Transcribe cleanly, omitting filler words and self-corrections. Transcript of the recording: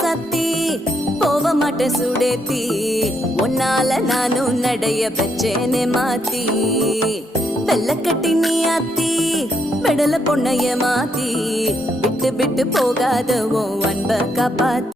சத்தி போக மாட்டேன் சுடேத்தி உன்னால நானும் நடைய வச்சேனே மாத்தி வெள்ள கட்டி நீ ஆத்தி பெடல பொண்ணைய மாத்தி விட்டு விட்டு போகாத உன் அன்ப காப்பாத்தி